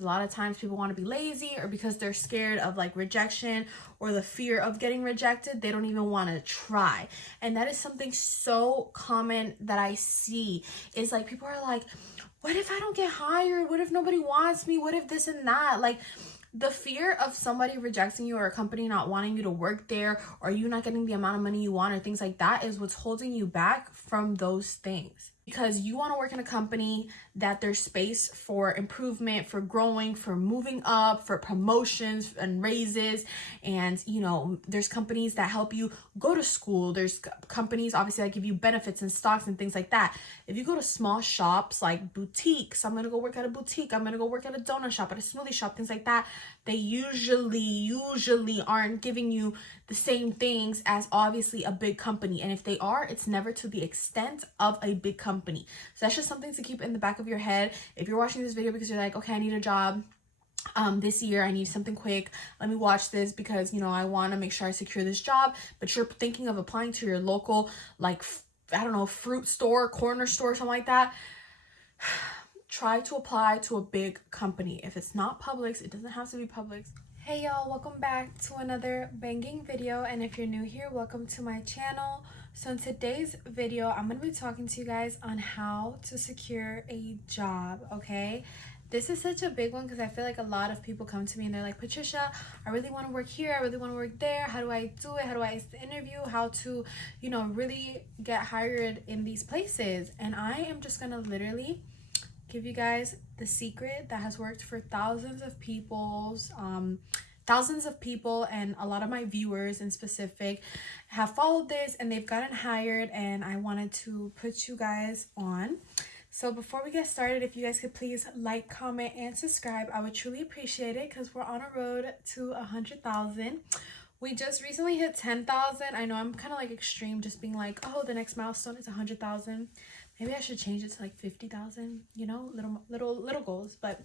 A lot of times people want to be lazy, or because they're scared of like rejection or the fear of getting rejected, they don't even want to try. And that is something so common that I see, is like people are like, what if I don't get hired? What if nobody wants me? What if this and that? Like, the fear of somebody rejecting you, or a company not wanting you to work there, or you not getting the amount of money you want, or things like that, is what's holding you back from those things. Because you want to work in a company that there's space for improvement, for growing, for moving up, for promotions and raises. And, you know, there's companies that help you go to school. There's companies, obviously, that give you benefits and stocks and things like that. If you go to small shops like boutiques, I'm going to go work at a boutique, I'm going to go work at a donut shop, at a smoothie shop, things like that, they usually aren't giving you the same things as obviously a big company. And if they are, it's never to the extent of a big company. So that's just something to keep in the back of your head. If you're watching this video because you're like, okay, I need a job this year, I need something quick, let me watch this because, you know, I want to make sure I secure this job, but you're thinking of applying to your local, like, I don't know, fruit store, corner store, something like that, try to apply to a big company. If it's not Publix, it doesn't have to be Publix. Hey y'all, welcome back to another banging video, and if you're new here, welcome to my channel. So in today's video, I'm going to be talking to you guys on how to secure a job, okay? This is such a big one because I feel like a lot of people come to me and they're like, Patricia, I really want to work here, I really want to work there, how do I do it, how do I ace the interview, how to, you know, really get hired in these places. And I am just going to literally give you guys the secret that has worked for thousands of people, and a lot of my viewers in specific have followed this and they've gotten hired, and I wanted to put you guys on. So before we get started, if you guys could please like, comment, and subscribe, I would truly appreciate it because we're on a road to 100,000. We just recently hit 10,000. I know I'm kind of like extreme, just being like, oh, the next milestone is 100,000. Maybe I should change it to like 50,000, you know, little goals. But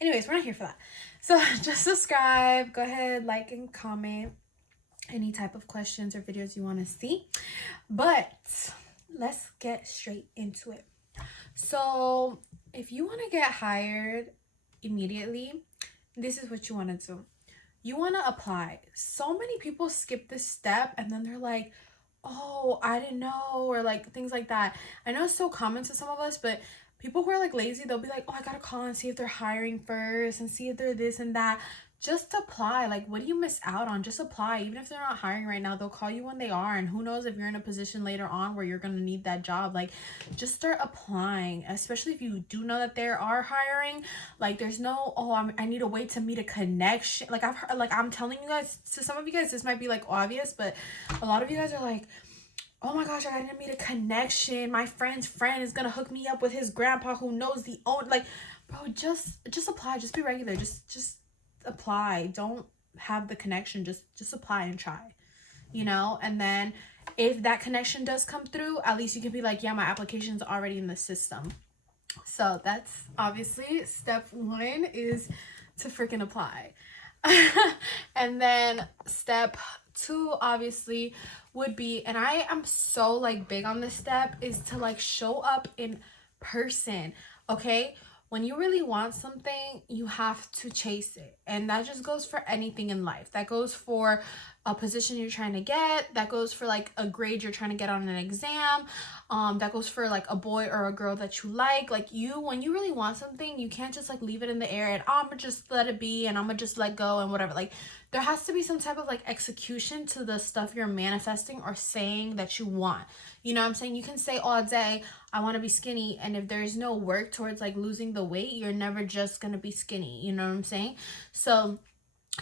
anyways, we're not here for that. So just subscribe, go ahead, like and comment any type of questions or videos you want to see. But let's get straight into it. So if you want to get hired immediately, this is what you want to do. You want to apply. So many people skip this step and then they're like, oh, I didn't know, or like things like that. I know it's so common to some of us, but people who are like lazy, they'll be like, oh, I gotta call and see if they're hiring first and see if they're this and that. Just apply. Like, what do you miss out on? Just apply. Even if they're not hiring right now, they'll call you when they are, and who knows if you're in a position later on where you're gonna need that job. Like, just start applying, especially if you do know that they are hiring. Like, there's no, oh, I need to wait to meet a connection. Like, I've heard, like, I'm telling you guys, to some of you guys this might be like obvious, but a lot of you guys are like, oh my gosh, I gotta meet a connection, my friend's friend is gonna hook me up with his grandpa who knows the owner. Like, bro, just apply. Just be regular. Just apply. Don't have the connection. Just apply and try, you know. And then if that connection does come through, at least you can be like, yeah, my application's already in the system. So that's obviously step one, is to freaking apply. And then step two obviously would be, and I am so like big on this step, is to like show up in person. Okay, when you really want something, you have to chase it. And that just goes for anything in life. That goes for a position you're trying to get, that goes for like a grade you're trying to get on an exam, that goes for like a boy or a girl that you like. When you really want something, you can't just like leave it in the air and I'm gonna just let it be and I'm gonna just let go and whatever. Like, there has to be some type of like execution to the stuff you're manifesting or saying that you want. You know what I'm saying? You can say all day, I want to be skinny, and if there's no work towards like losing the weight, you're never just gonna be skinny. You know what I'm saying? So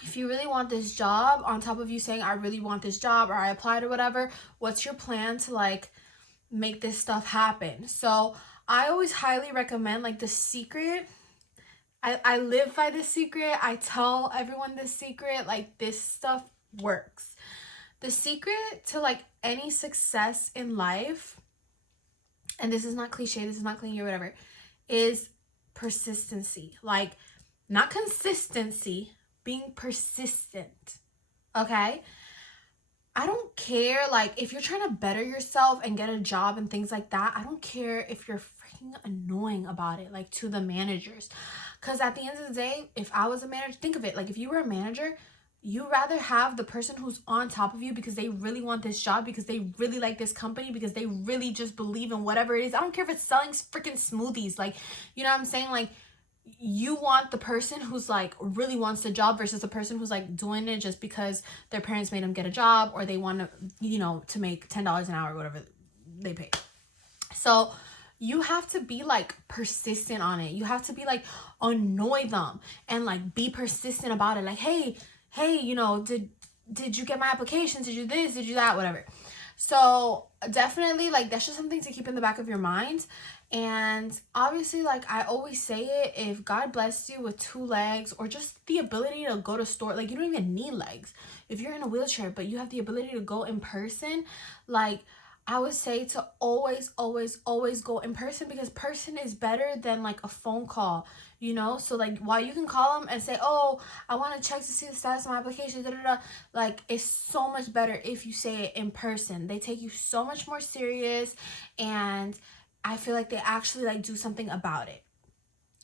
if you really want this job, on top of you saying, I really want this job, or I applied or whatever, what's your plan to like make this stuff happen? So I always highly recommend, like, the secret. I live by this secret. I tell everyone this secret. Like, this stuff works. The secret to like any success in life, and this is not cliche, this is not clingy or whatever, is persistency. Like, not consistency, being persistent. Okay? I don't care, like, if you're trying to better yourself and get a job and things like that, I don't care if you're freaking annoying about it, like, to the managers. Because at the end of the day, if I was a manager, think of it, like, if you were a manager, you rather have the person who's on top of you because they really want this job, because they really like this company, because they really just believe in whatever it is. I don't care if it's selling freaking smoothies, like, you know what I'm saying? Like, you want the person who's like really wants the job versus the person who's like doing it just because their parents made them get a job, or they want to, you know, to make $10 an hour or whatever they pay. So you have to be like persistent on it. You have to be like, annoy them and like be persistent about it. Like, hey, you know, did you get my applications? Did you this? Did you that? Whatever. So definitely, like, that's just something to keep in the back of your mind. And obviously, like I always say it, if God blessed you with 2 legs or just the ability to go to store, like, you don't even need legs if you're in a wheelchair, but you have the ability to go in person, like, I would say to always go in person, because person is better than like a phone call, you know? So like, while you can call them and say, oh, I want to check to see the status of my application, like, it's so much better if you say it in person. They take you so much more serious, and I feel like they actually like do something about it.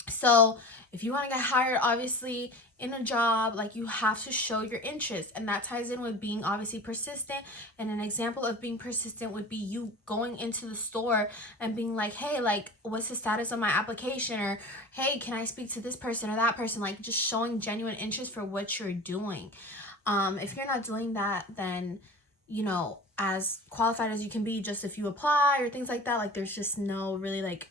So if you want to get hired, obviously, in a job, like, you have to show your interest, and that ties in with being obviously persistent. And an example of being persistent would be you going into the store and being like, hey, like, what's the status of my application? Or, hey, can I speak to this person or that person? Like, just showing genuine interest for what you're doing. If you're not doing that, then, you know, as qualified as you can be, just if you apply or things like that, like, there's just no really like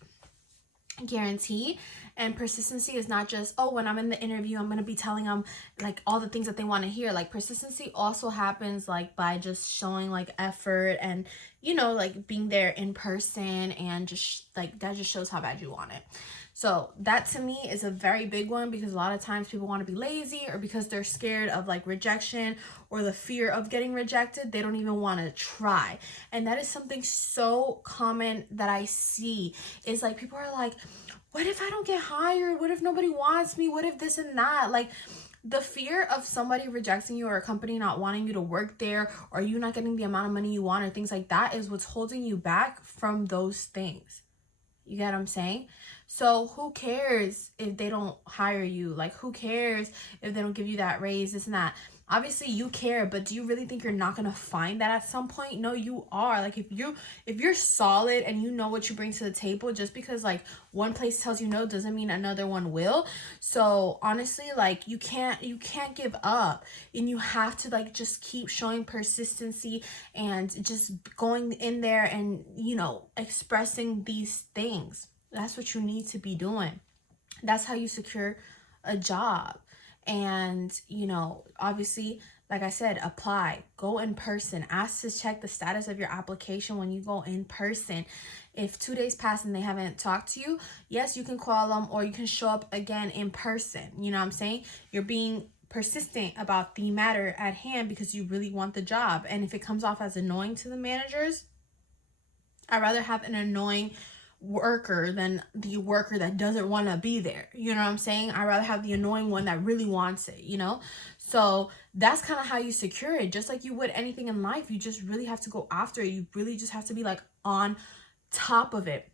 guarantee. And persistency is not just, oh, when I'm in the interview, I'm going to be telling them like all the things that they want to hear. Like, persistency also happens like by just showing like effort and, you know, like being there in person, and just like that just shows how bad you want it. So that to me is a very big one, because a lot of times people want to be lazy, or because they're scared of like rejection or the fear of getting rejected, they don't even want to try. And that is something so common that I see, is like people are like, what if I don't get hired? What if nobody wants me? What if this and that? Like, the fear of somebody rejecting you, or a company not wanting you to work there, or you not getting the amount of money you want, or things like that, is what's holding you back from those things. You get what I'm saying? So who cares if they don't hire you? Like, who cares if they don't give you that raise, this and that? Obviously you care, but do you really think you're not gonna find that at some point? No, you are. Like, if you're solid and you know what you bring to the table, just because like one place tells you no doesn't mean another one will. So honestly, like, you can't give up, and you have to like just keep showing persistency and just going in there and, you know, expressing these things. That's what you need to be doing. That's how you secure a job. And, you know, obviously, like I said, apply, go in person, ask to check the status of your application when you go in person. If 2 days pass and they haven't talked to you, yes, you can call them, or you can show up again in person. You know what I'm saying? You're being persistent about the matter at hand because you really want the job. And if it comes off as annoying to the managers, I'd rather have an annoying worker than the worker that doesn't want to be there. You know what I'm saying? I'd rather have the annoying one that really wants it, you know? So that's kind of how you secure it. Just like you would anything in life, you just really have to go after it. You really just have to be like on top of it.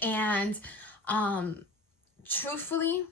And truthfully,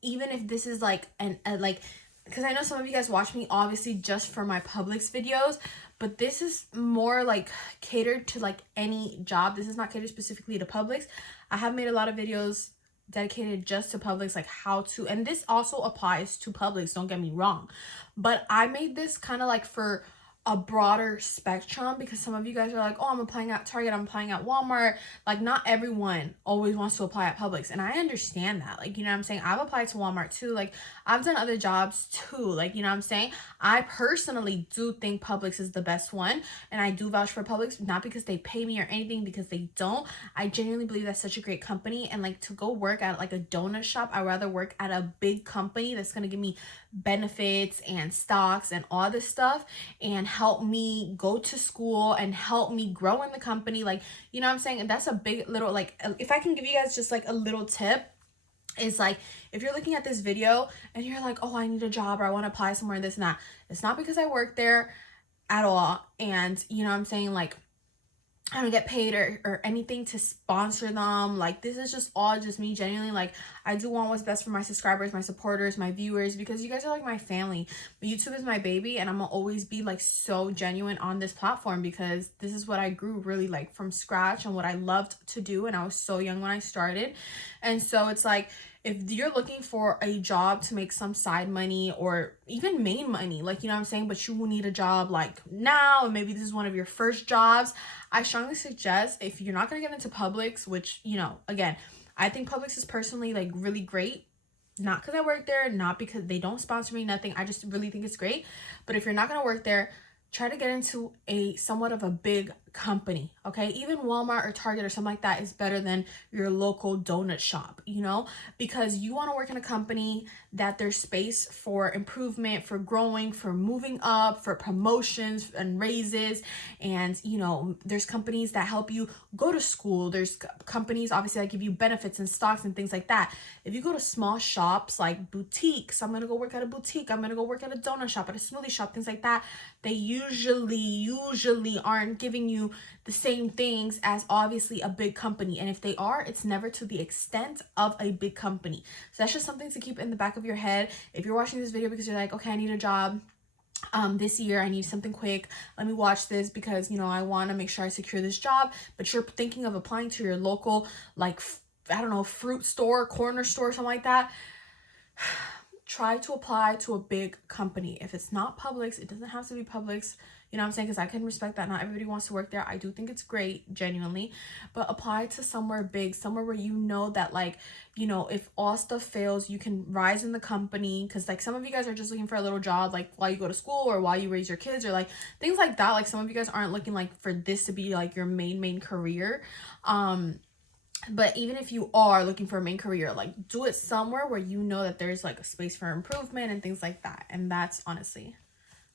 even if this is like like, because I know some of you guys watch me obviously just for my Publix videos, but this is more like catered to like any job. This is not catered specifically to Publix. I have made a lot of videos dedicated just to Publix, like how to, and this also applies to Publix, don't get me wrong, but I made this kind of like for a broader spectrum, because some of you guys are like, oh, I'm applying at Target, I'm applying at Walmart. Like, not everyone always wants to apply at Publix, and I understand that. Like, you know what I'm saying? I've applied to Walmart too. Like, I've done other jobs too. Like, you know what I'm saying? I personally do think Publix is the best one, and I do vouch for Publix, not because they pay me or anything, because they don't. I genuinely believe that's such a great company, and like, to go work at like a donut shop, I'd rather work at a big company that's gonna give me benefits and stocks and all this stuff, and help me go to school and help me grow in the company. Like, you know what I'm saying? And that's a big little, like, if I can give you guys just like a little tip, is like, if you're looking at this video and you're like, oh, I need a job, or I want to apply somewhere, this and that, it's not because I work there. at all. And you know what I'm saying, like I don't get paid or anything to sponsor them. Like, this is just all just me genuinely. Like, I do want what's best for my subscribers, my supporters, my viewers, because you guys are like my family. But YouTube is my baby, and I'm gonna always be like so genuine on this platform because this is what I grew really like from scratch and what I loved to do. And I was so young when I started. And so it's like, if you're looking for a job to make some side money or even main money, like, you know what I'm saying, but you will need a job like now, and maybe this is one of your first jobs, I strongly suggest, if you're not going to get into Publix, which, you know, again, I think Publix is personally like really great. Not because I work there, not because they don't sponsor me, nothing. I just really think it's great. But if you're not going to work there, try to get into a somewhat of a big company, okay? Even Walmart or Target or something like that is better than your local donut shop, you know, because you want to work in a company that there's space for improvement, for growing, for moving up, for promotions and raises. And, you know, there's companies that help you go to school. There's companies obviously that give you benefits and stocks and things like that. If you go to small shops like boutiques, I'm going to go work at a boutique, I'm going to go work at a donut shop, at a smoothie shop, things like that, they usually aren't giving you the same things as obviously a big company. And if they are, it's never to the extent of a big company. So that's just something to keep in the back of your head. If you're watching this video because you're like, okay, I need a job this year, I need something quick, let me watch this because, you know, I want to make sure I secure this job, but you're thinking of applying to your local, like, I don't know, fruit store, corner store, something like that, try to apply to a big company. If it's not Publix, it doesn't have to be Publix, you know what I'm saying, because I can respect that not everybody wants to work there. I do think it's great, genuinely, but apply to somewhere big, somewhere where you know that, like, you know, if all stuff fails, you can rise in the company. Because like some of you guys are just looking for a little job like while you go to school or while you raise your kids or like things like that. Like some of you guys aren't looking like for this to be like your main career. But even if you are looking for a main career, like, do it somewhere where you know that there's like a space for improvement and things like that. And that's honestly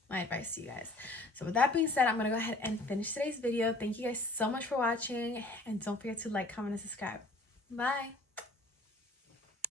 my advice to you guys. So with that being said, I'm gonna go ahead and finish today's video. Thank you guys so much for watching, and don't forget to like, comment, and subscribe. Bye.